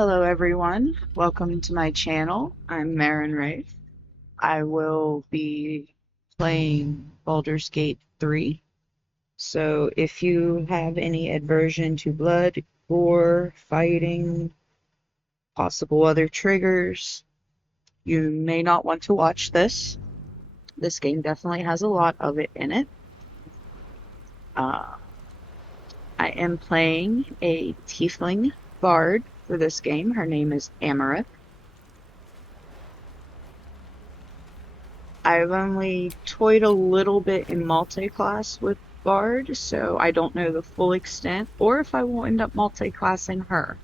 Hello everyone, welcome to my channel. I'm Marin Wraith. I will be playing Baldur's Gate 3. So if you have any aversion to blood, gore, fighting, possible other triggers, you may not want to watch this. This game definitely has a lot of it in it. I am playing a tiefling bard for this game. Her name is Amaranth. I've only toyed a little bit in multi-class with Bard, so I don't know the full extent, or if I will end up multi-classing her.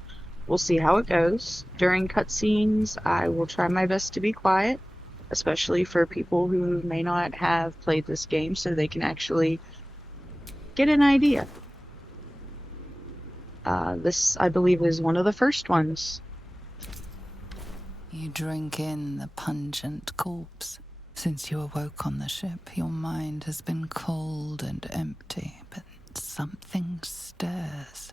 We'll see how it goes. During cutscenes, I will try my best to be quiet, especially for people who may not have played this game, so they can actually get an idea. This, I believe, is one of the first ones. You drink in the pungent corpse. Since you awoke on the ship, your mind has been cold and empty, but something stirs.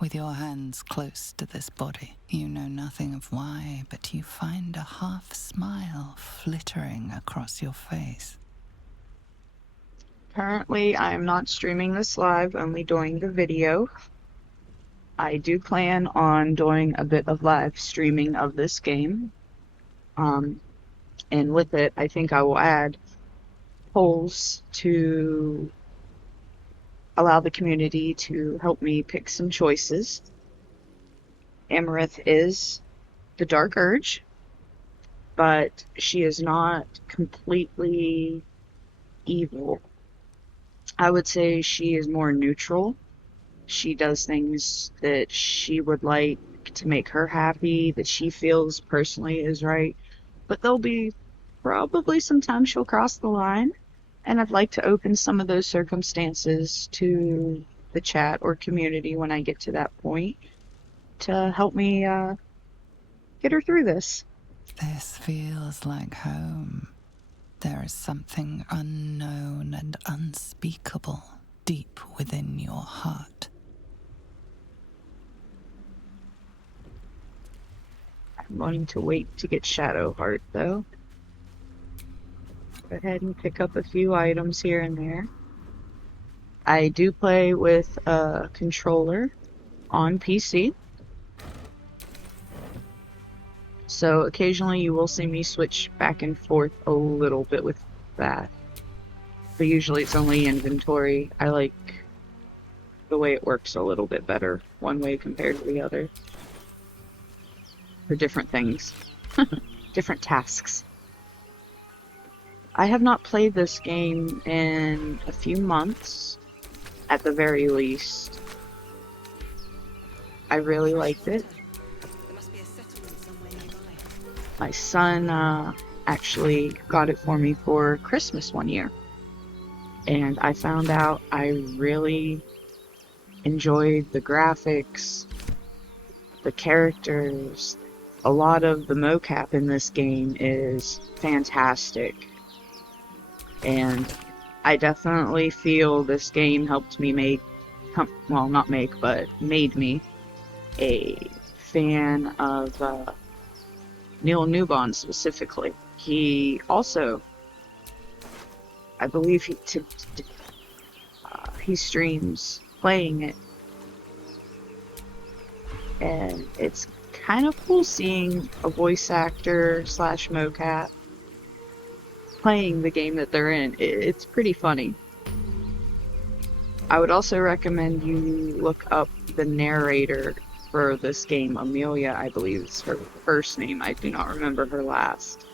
With your hands close to this body, you know nothing of why, but you find a half smile flittering across your face. Currently, I am not streaming this live, only doing the video. I do plan on doing a bit of live streaming of this game. And with it, I think I will add polls to allow the community to help me pick some choices. Amaranth is the Dark Urge, but she is not completely evil. I would say she is more neutral. She does things that she would like to make her happy, that she feels personally is right. But there'll be probably sometimes she'll cross the line, and I'd like to open some of those circumstances to the chat or community when I get to that point to help me get her through this. This feels like home. There is something unknown and unspeakable deep within your heart. I'm going to wait to get Shadowheart though. Go ahead and pick up a few items here and there. I do play with a controller on PC. So occasionally you will see me switch back and forth a little bit with that. But usually it's only inventory. I like the way it works a little bit better one way compared to the other. For different things. Different tasks. I have not played this game in a few months, at the very least. I really liked it. My son actually got it for me for Christmas one year. And I found out I really enjoyed the graphics, the characters. A lot of the mocap in this game is fantastic. And I definitely feel this game helped me make, well, not make, but made me a fan of Neil Newbon specifically. He also, I believe he streams playing it, and it's kind of cool seeing a voice actor slash mocap playing the game that they're in. It's pretty funny. I would also recommend you look up the narrator for this game. Amelia, I believe, is her first name. I do not remember her last.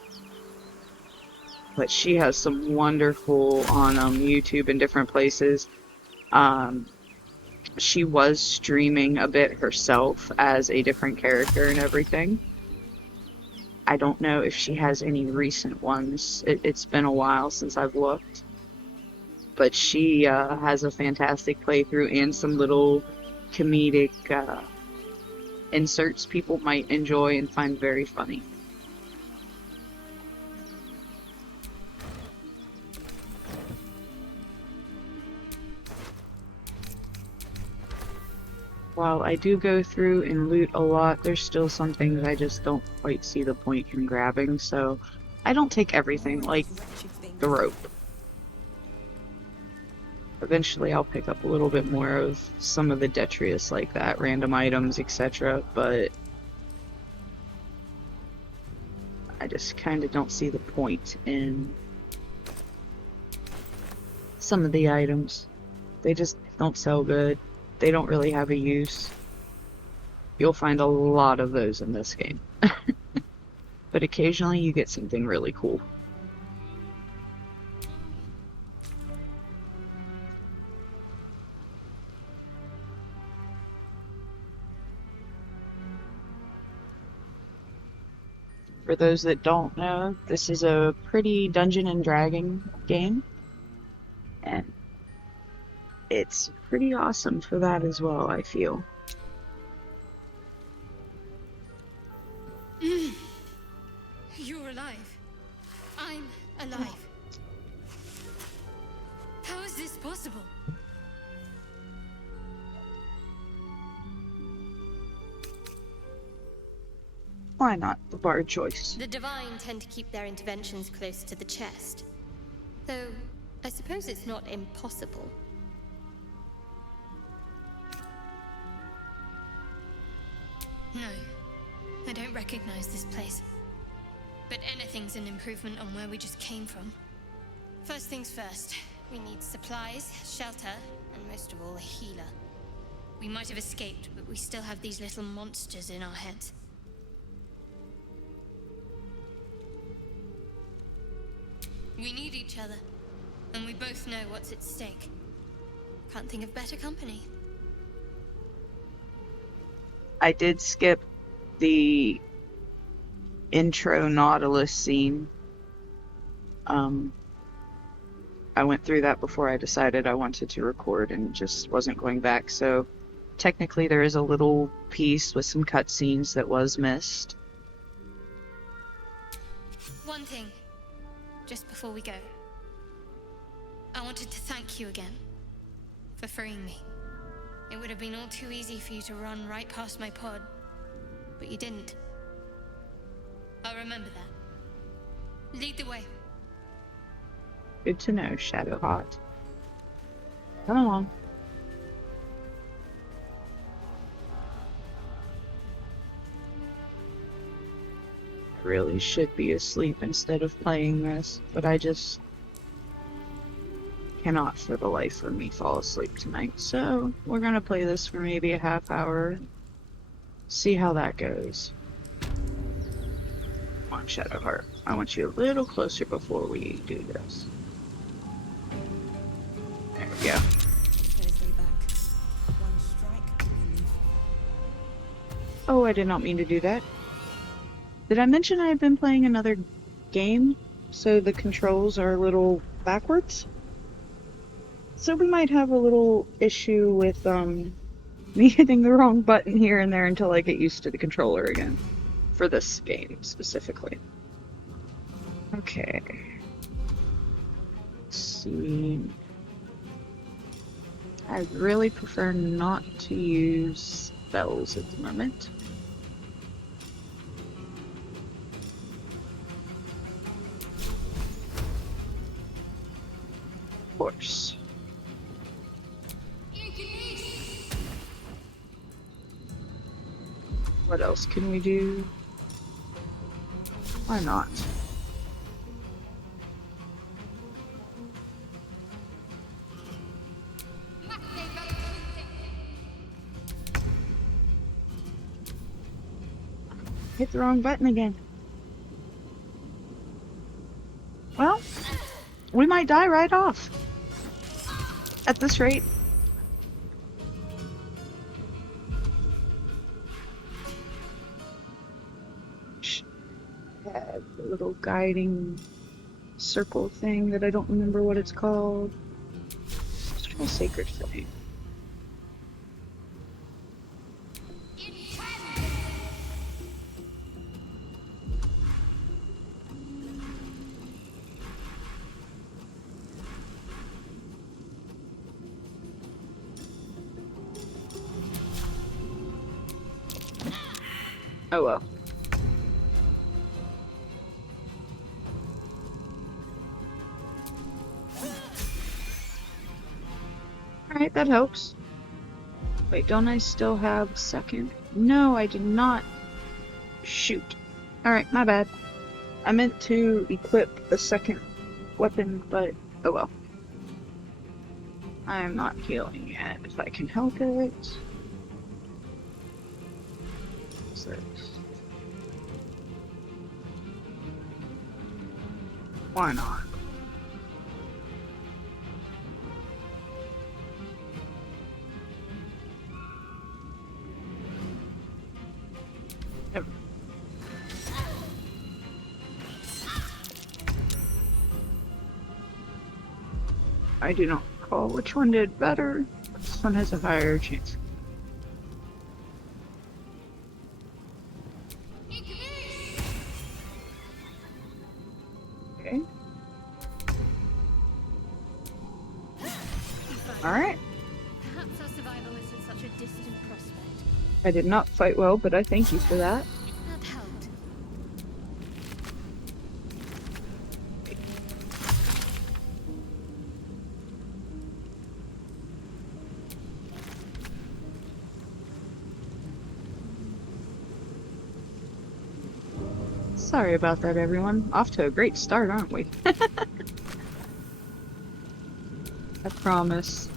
But she has some wonderful on YouTube and different places. She was streaming a bit herself as a different character and everything. I don't know if she has any recent ones. It's been a while since I've looked. But she has a fantastic playthrough and some little comedic inserts people might enjoy and find very funny. while I do go through and loot a lot, there's still some things I just don't quite see the point in grabbing, so I don't take everything, like the rope. Eventually I'll pick up a little bit more of some of the detritus like that, random items, etc., but I just kind of don't see the point in some of the items. They just don't sell good. They don't really have a use. You'll find a lot of those in this game. But occasionally you get something really cool. For those that don't know, this is a pretty Dungeon and Dragon game, and it's pretty awesome for that as well, I feel. You're alive. I'm alive. How is this possible? Why not the bard choice? The Divine tend to keep their interventions close to the chest. Though, I suppose it's not impossible. No, I don't recognize this place. But anything's an improvement on where we just came from. First things first, we need supplies, shelter, and most of all, a healer. We might have escaped, but we still have these little monsters in our heads. We need each other, and we both know what's at stake. Can't think of better company. I did skip the intro Nautilus scene. I went through that before I decided I wanted to record and just wasn't going back, so technically there is a little piece with some cutscenes that was missed. One thing, just before we go. I wanted to thank you again for freeing me. It would have been all too easy for you to run right past my pod, but you didn't. I'll remember that. Lead the way. Good to know, Shadowheart. Come along. I really should be asleep instead of playing this, but I just cannot for the life of me fall asleep tonight. So we're gonna play this for maybe a half hour. See how that goes. Come on, Shadowheart. I want you a little closer before we do this. There we go. Oh, I did not mean to do that. Did I mention I had been playing another game? So the controls are a little backwards? So we might have a little issue with me hitting the wrong button here and there until I get used to the controller again. For this game, specifically. Okay. Let's see. I really prefer not to use spells at the moment. Of course. What else can we do? Why not? Hit the wrong button again. Well, we might die right off. At this rate. Had a little guiding circle thing that I don't remember what it's called. It's a sacred thing. Oh well. Alright, that helps. Wait, don't I still have a second? No, I did not. Shoot. Alright, my bad. I meant to equip a second weapon, but oh well. I'm not healing yet, if I can help it. What's this? Why not? Yep. I do not recall which one did better. This one has a higher chance. Okay. Alright. Perhaps our survival isn't such a distant prospect. I did not fight well, but I thank you for that. That helped. Sorry about that, everyone. Off to a great start, aren't we? I promise.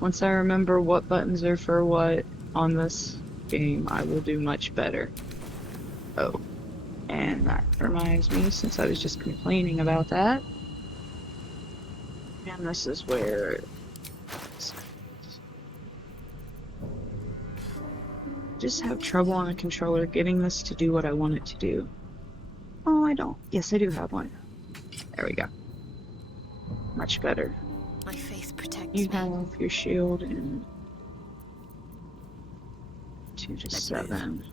Once I remember what buttons are for what on this game, I will do much better. Oh, and that reminds me, since I was just complaining about that, and this is where I just have trouble on a controller getting this to do what I want it to do. Oh, I don't. Yes, I do have one. There we go. Much better. My faith protects You me. have your shield and 2 to Let's 7.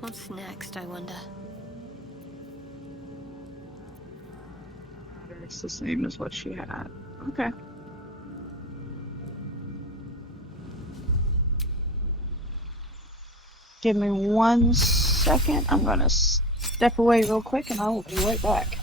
What's next, I wonder? It's the same as what she had. Okay. Give me 1 second. I'm gonna step away real quick and I will be right back.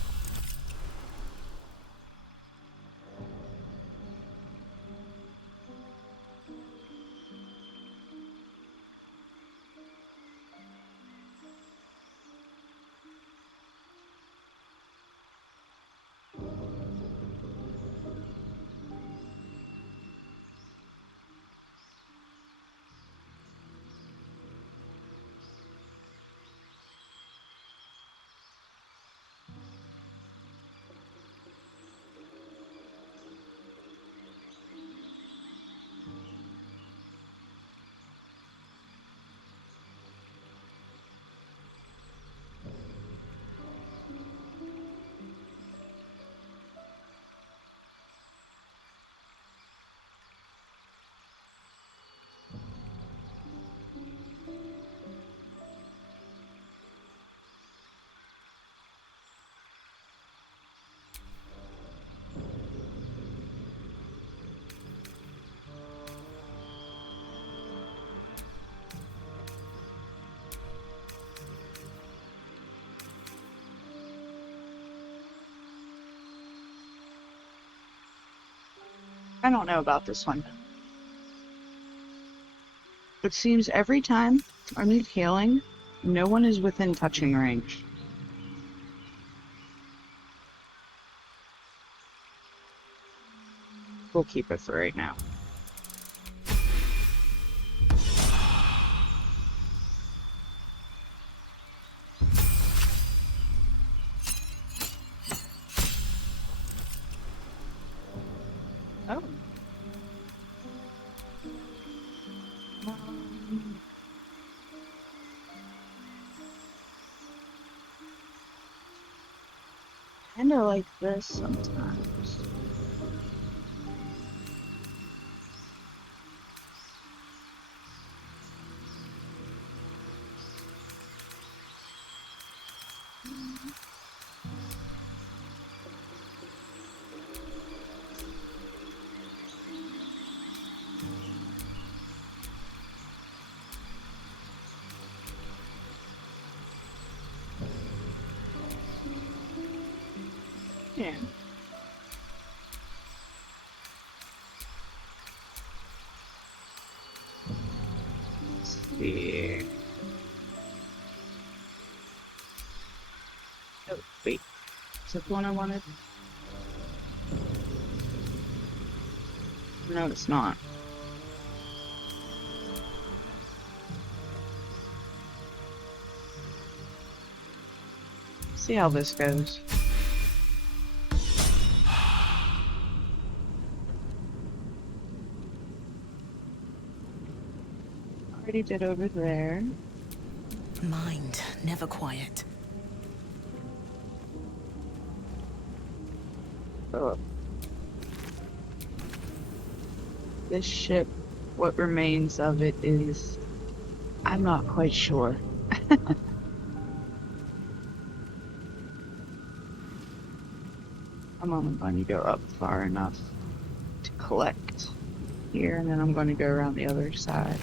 I don't know about this one. It seems every time I need healing, no one is within touching range. We'll keep it for right now. Oh. Kinda like this sometimes. can. Let's see. Oh, wait. Is that the one I wanted? No, it's not. See how this goes. Already did over there. Mind never quiet. Oh. This ship, what remains of it is... I'm not quite sure. I'm only going to go up far enough to collect here, and then I'm going to go around the other side.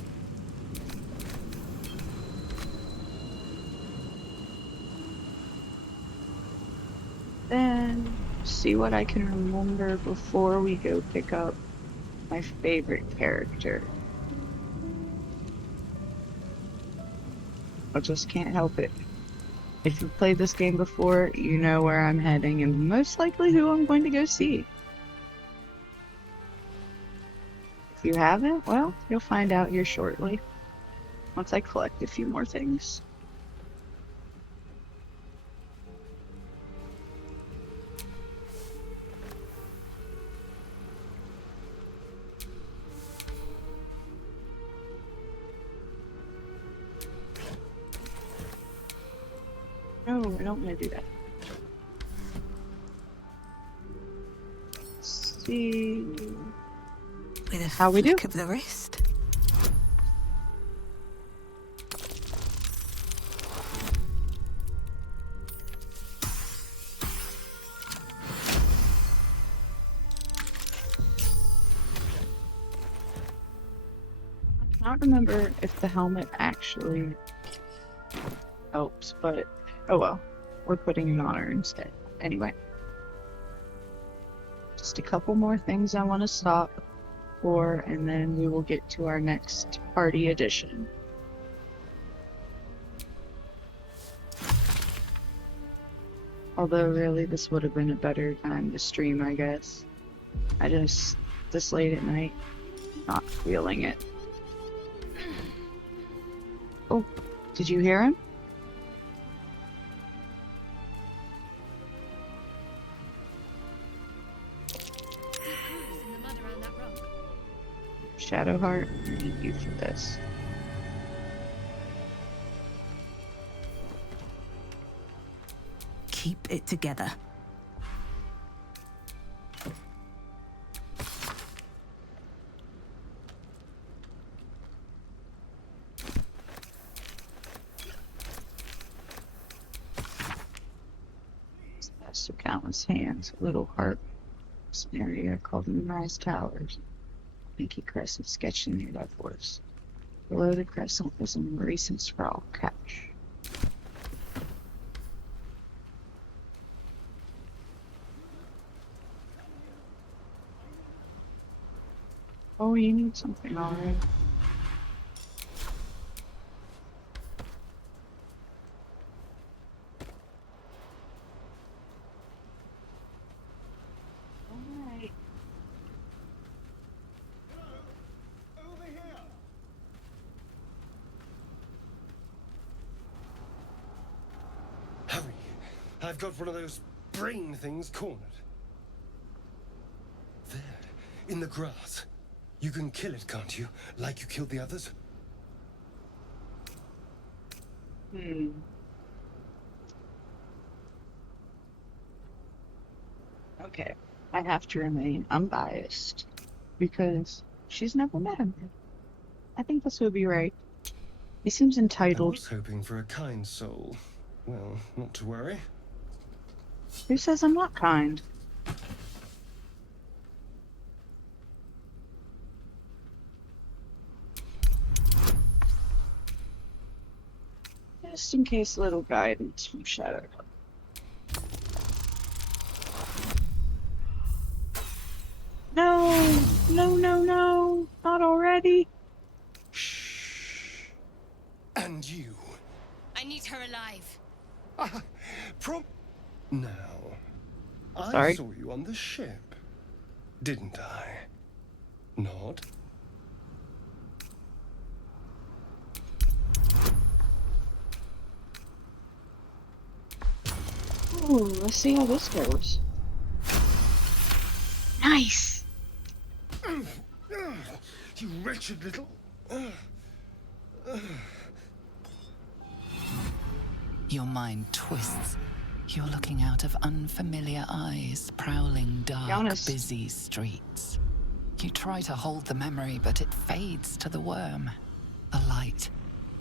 Then see what I can remember before we go pick up my favorite character. I just can't help it. If you've played this game before, you know where I'm heading and most likely who I'm going to go see. If you haven't, well, you'll find out here shortly, once I collect a few more things. No, I don't want to do that. Let's see With a how we do. flick of the wrist. I can't remember if the helmet actually helps, but oh well. We're putting it on her instead. Anyway. Just a couple more things I want to stop for, and then we will get to our next party edition. Although really this would have been a better time to stream, I guess. I just, this late at night, not feeling it. Oh, did you hear him? In the mud around that rock. Shadowheart, I need you for this. Keep it together. That's the countless hands, a little heart scenario called Memorized Towers. Pinky crescent sketched near that forest. Below the crescent was a recent sprawl couch. Oh, you need something already. Alright. Hurry! I've got one of those brain things cornered. There, in the grass. You can kill it, can't you? Like you killed the others? Okay. I have to remain unbiased because she's never met him. I think this would be right. He seems I entitled. was hoping for a kind soul. Well, not to worry. Who says I'm not kind? Just in case, a little guidance from Shadowheart. See? Shh. And you. I need her alive. Prom. Now, I Sorry. saw you on the ship, didn't I? Not? Ooh, let's see how this goes. Nice! You wretched little. Your mind twists. You're looking out of unfamiliar eyes, prowling dark, honest. busy streets. You try to hold the memory, but it fades to the worm. The light,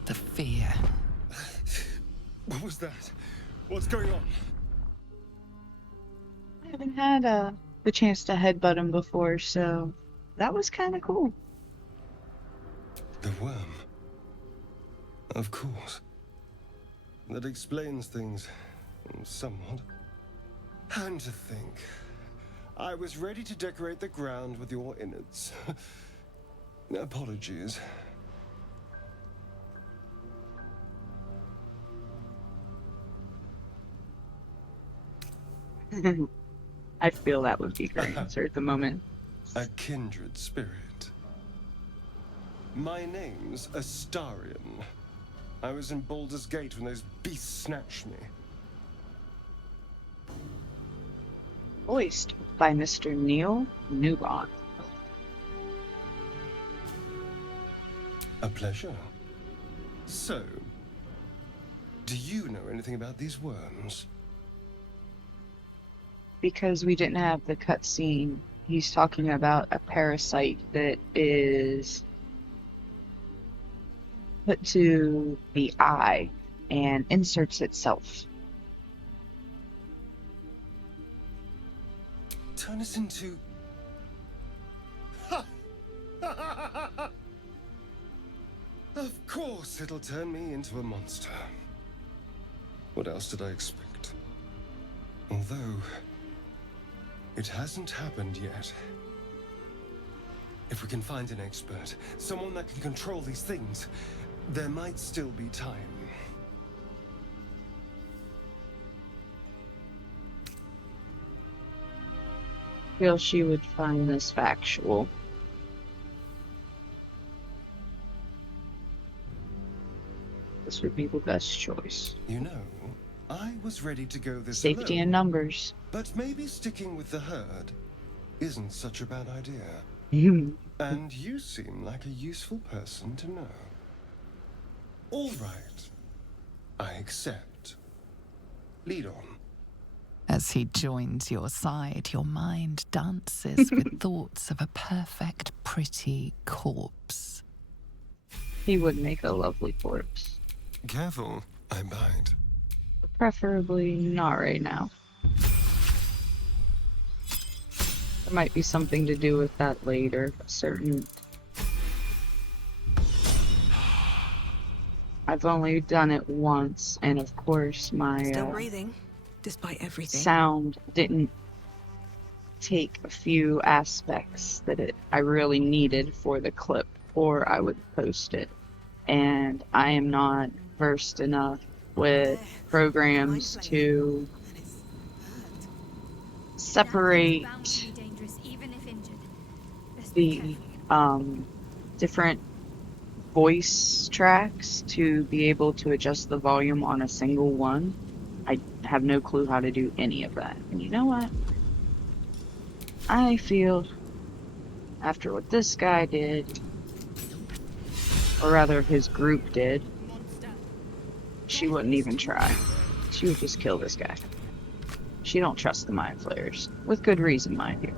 the fear. What was that? What's going on? I haven't had the chance to headbutt him before, so that was kind of cool. The worm. Of course. That explains things somewhat. And to think, I was ready to decorate the ground with your innards. Apologies. I feel that would be her answer at the moment. A kindred spirit. My name's Astarion. I was in Baldur's Gate when those beasts snatched me. Voiced by Mr. Neil Newbon. A pleasure. So, do you know anything about these worms? Because we didn't have the cutscene, he's talking about a parasite that is put to the eye and inserts itself. Turn us into... Of course it'll turn me into a monster. What else did I expect? Although, it hasn't happened yet. If we can find an expert, someone that can control these things, there might still be time. Feel she would find this factual. This would be the best choice. You know, I was ready to go this Safety alone, in numbers. but maybe sticking with the herd isn't such a bad idea. And you seem like a useful person to know. All right. I accept. Lead on. As he joins your side, your mind dances with thoughts of a perfect, pretty corpse. He would make a lovely corpse. Careful, I bite. Preferably not right now. There might be something to do with that later. I've only done it once, and of course my Still breathing, despite everything. sound didn't take a few aspects that I really needed for the clip, or I would post it. And I am not versed enough with programs to separate the different voice tracks to be able to adjust the volume on a single one. I have no clue how to do any of that. And you know what? I feel after what this guy did, or rather his group did, she wouldn't even try. She would just kill this guy. She don't trust the mind flayers. With good reason, mind you.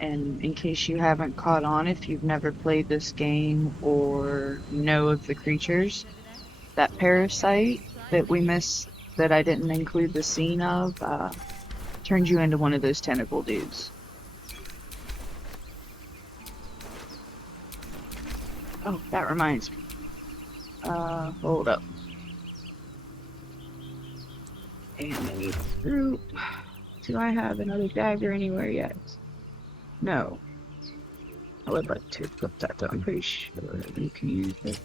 And in case you haven't caught on, if you've never played this game or know of the creatures, that parasite that we missed, that I didn't include the scene of, turns you into one of those tentacle dudes. Oh, that reminds me. Hold up. And I need a fruit Do I have another dagger anywhere yet? No. I would like to equip that though. I'm pretty sure you can use it.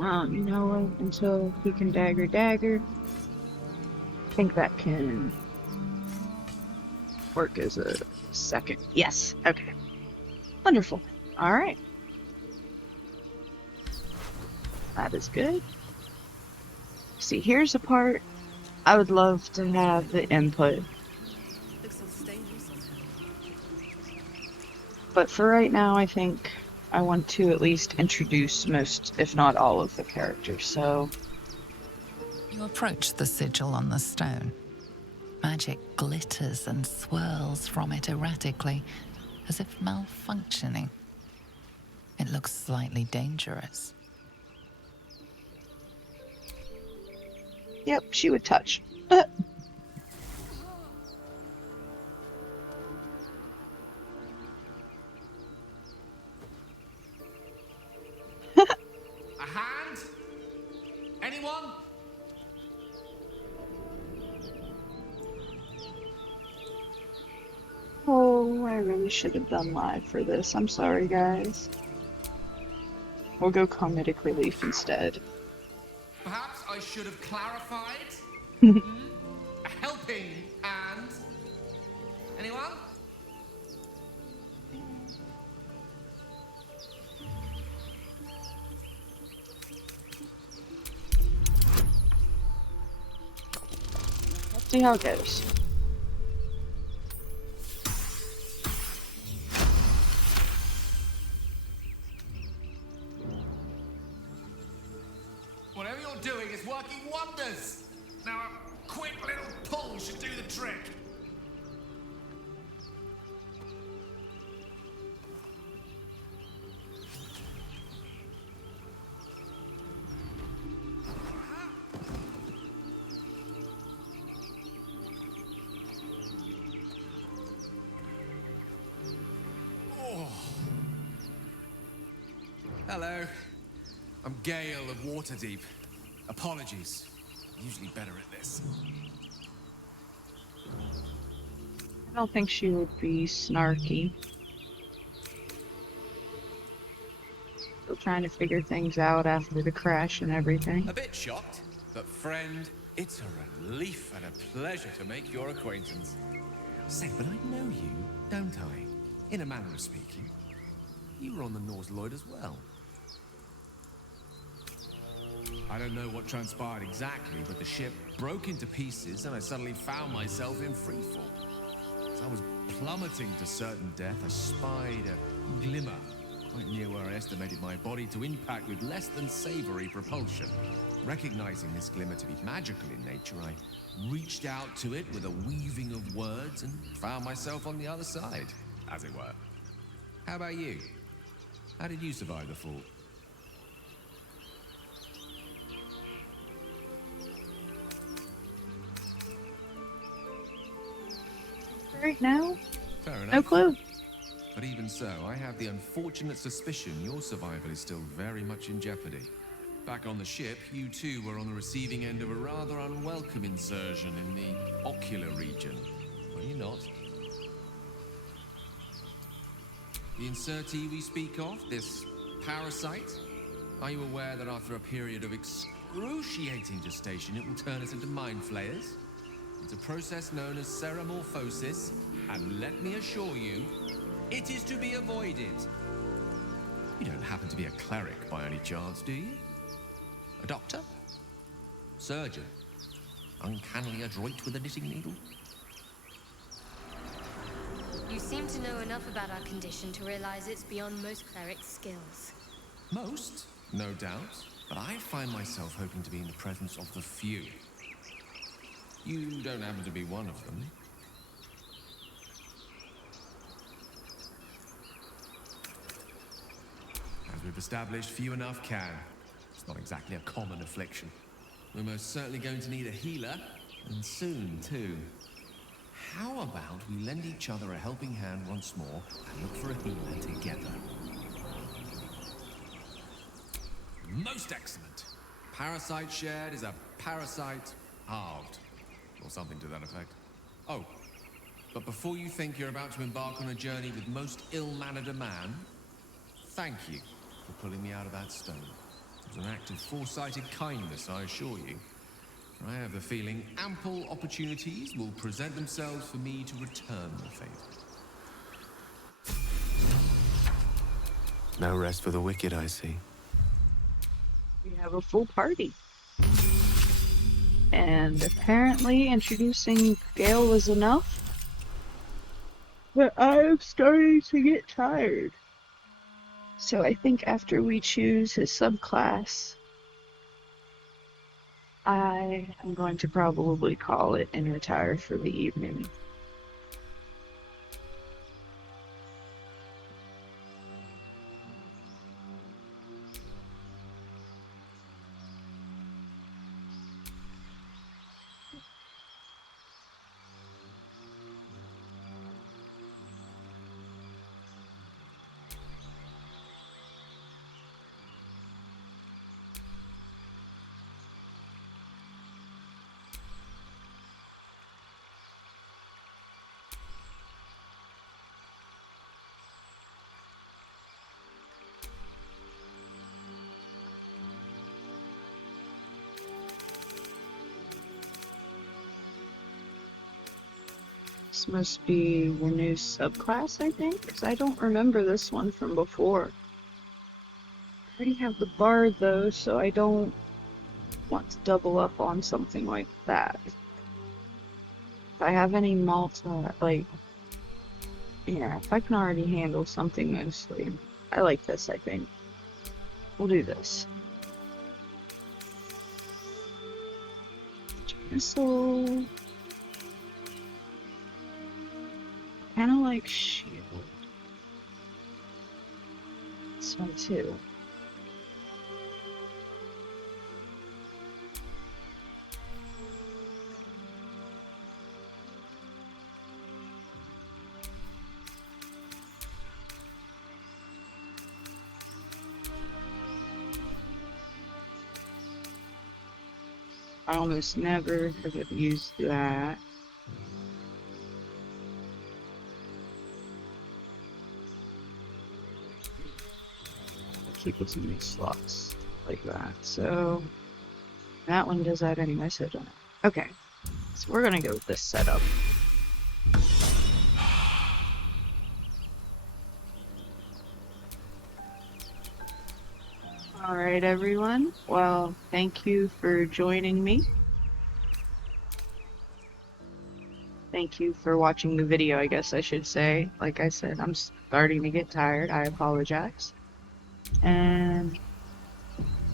You know what? Until he can dagger. I think that can work as a second. Yes. Okay. Wonderful. Alright. That is good. See, here's a part I would love to have the input. But for right now, I think I want to at least introduce most, if not all, of the characters, so... You approach the sigil on the stone. Magic glitters and swirls from it erratically, as if malfunctioning. It looks slightly dangerous. Yep, she would touch. A hand? Anyone? Oh, I really should have done live for this. I'm sorry, guys. We'll go comedic relief instead. Perhaps I should have clarified? A helping hand? Anyone? Let's see how it goes. Whatever you're doing is working wonders. Now a quick little pull should do the trick. Hello. I'm Gale of Waterdeep. Apologies. Usually better at this. I don't think she would be snarky. Still trying to figure things out after the crash and everything. A bit shocked, but friend, it's a relief and a pleasure to make your acquaintance. Say, but I know you, don't I? In a manner of speaking. You were on the Nautiloid as well. I don't know what transpired exactly, but the ship broke into pieces and I suddenly found myself in freefall. As I was plummeting to certain death, I spied a glimmer quite near where I estimated my body to impact with less than savory propulsion. Recognizing this glimmer to be magical in nature, I reached out to it with a weaving of words and found myself on the other side, as it were. How about you? How did you survive the fall? Right now? Fair enough. No clue. But even so, I have the unfortunate suspicion your survival is still very much in jeopardy. Back on the ship, you too were on the receiving end of a rather unwelcome insertion in the ocular region. Were you not? The insertee we speak of, this parasite, are you aware that after a period of excruciating gestation, it will turn us into mind flayers? It's a process known as ceremorphosis, and let me assure you, it is to be avoided. You don't happen to be a cleric by any chance, do you? A doctor? Surgeon? Uncannily adroit with a knitting needle? You seem to know enough about our condition to realize it's beyond most clerics' skills. Most, no doubt, but I find myself hoping to be in the presence of the few. You don't happen to be one of them. As we've established, few enough can. It's not exactly a common affliction. We're most certainly going to need a healer, and soon, too. How about we lend each other a helping hand once more and look for a healer together? Most excellent. Parasite shared is a parasite halved, or something to that effect. Oh, but before you think you're about to embark on a journey with most ill-mannered a man, thank you for pulling me out of that stone. It was an act of foresighted kindness, I assure you. I have the feeling ample opportunities will present themselves for me to return the favor. No rest for the wicked, I see. We have a full party. And apparently introducing Gale was enough. But I am starting to get tired. So I think after we choose his subclass, I am going to probably call it and retire for the evening. This must be your new subclass, I think, because I don't remember this one from before. I already have the bard though, so I don't want to double up on something like that. If I have any Malta, like, yeah, if I can already handle something mostly. I like this, I think. We'll do this. Missile. Kinda like shield. This one too. I almost never have used that. Keep it in these slots like that. So that one does that anyway, so don't. Okay, so we're gonna go with this setup. Alright everyone, well, thank you for joining me. Thank you for watching the video, I guess I should say. Like I said, I'm starting to get tired, I apologize. And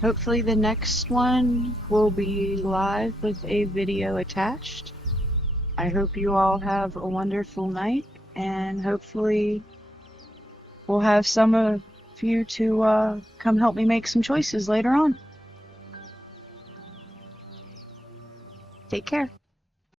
hopefully the next one will be live with a video attached. I hope you all have a wonderful night, and hopefully we'll have some of you to come help me make some choices later on. Take care.